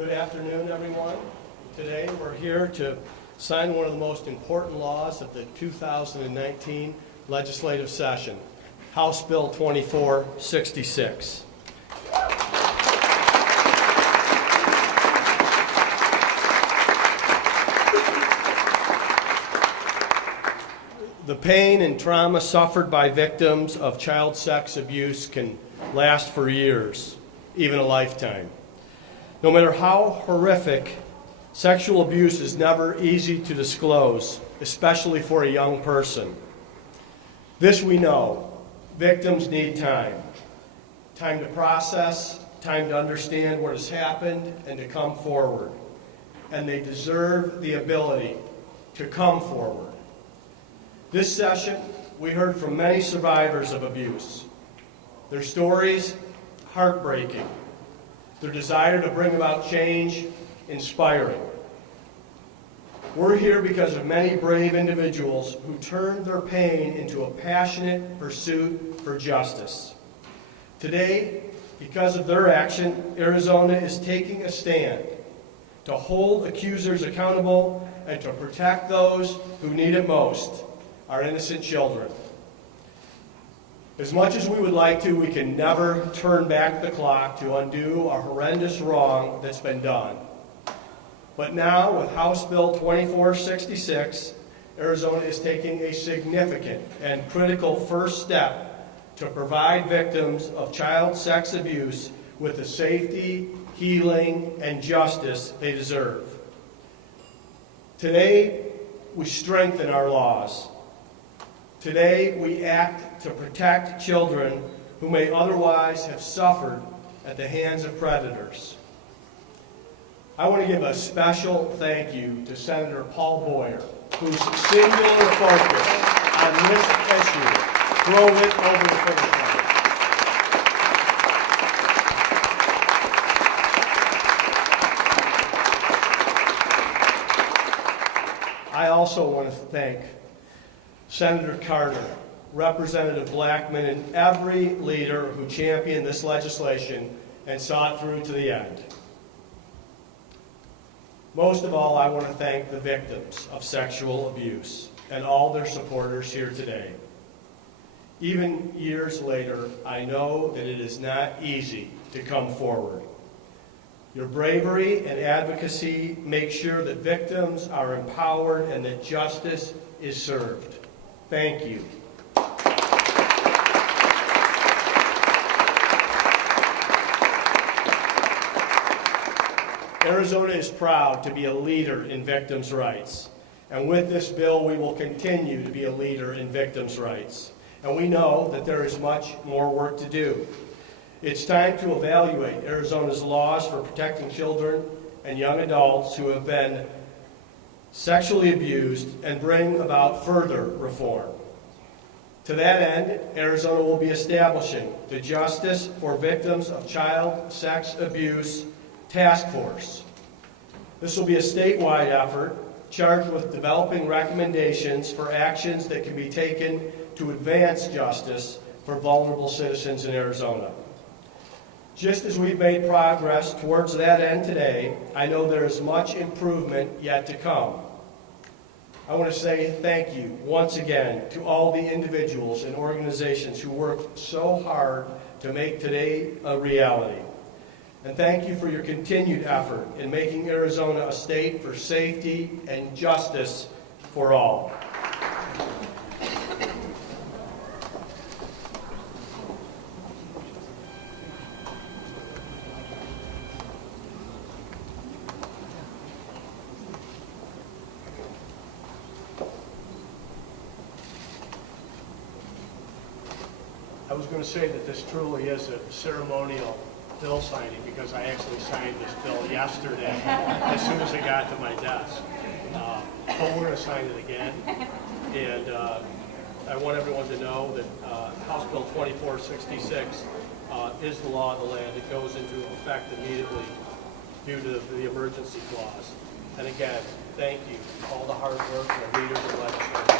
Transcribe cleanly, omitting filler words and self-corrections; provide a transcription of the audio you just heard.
Good afternoon, everyone. Today we're here to sign one of the most important laws of the 2019 legislative session, House Bill 2466. The pain and trauma suffered by victims of child sex abuse can last for years, even a lifetime. No matter how horrific, sexual abuse is never easy to disclose, especially for a young person. This we know. Victims need time. Time to process, time to understand what has happened, and to come forward. And they deserve the ability to come forward. This session, we heard from many survivors of abuse. Their stories, heartbreaking. Their desire to bring about change, inspiring. We're here because of many brave individuals who turned their pain into a passionate pursuit for justice. Today, because of their action, Arizona is taking a stand to hold accusers accountable and to protect those who need it most, our innocent children. As much as we would like to, we can never turn back the clock to undo a horrendous wrong that's been done. But now, with House Bill 2466, Arizona is taking a significant and critical first step to provide victims of child sex abuse with the safety, healing, and justice they deserve. Today, we strengthen our laws. Today, we act to protect children who may otherwise have suffered at the hands of predators. I want to give a special thank you to Senator Paul Boyer, whose singular focus on this issue drove it over the finish line. I also want to thank Senator Carter, Representative Blackman, and every leader who championed this legislation and saw it through to the end. Most of all, I want to thank the victims of sexual abuse and all their supporters here today. Even years later, I know that it is not easy to come forward. Your bravery and advocacy make sure that victims are empowered and that justice is served. Thank you. Arizona is proud to be a leader in victims' rights. And with this bill, we will continue to be a leader in victims' rights. And we know that there is much more work to do. It's time to evaluate Arizona's laws for protecting children and young adults who have been sexually abused and bring about further reform. To that end, Arizona will be establishing the Justice for Victims of Child Sex Abuse Task Force. This will be a statewide effort charged with developing recommendations for actions that can be taken to advance justice for vulnerable citizens in Arizona. Just as we've made progress towards that end today, I know there is much improvement yet to come. I want to say thank you once again to all the individuals and organizations who worked so hard to make today a reality. And thank you for your continued effort in making Arizona a state for safety and justice for all. I was going to say that this truly is a ceremonial bill signing because I actually signed this bill yesterday as soon as it got to my desk. But we're going to sign it again. And I want everyone to know that House Bill 2466 is the law of the land. It goes into effect immediately due to the emergency clause. And again, thank you for all the hard work of the leaders and legislators.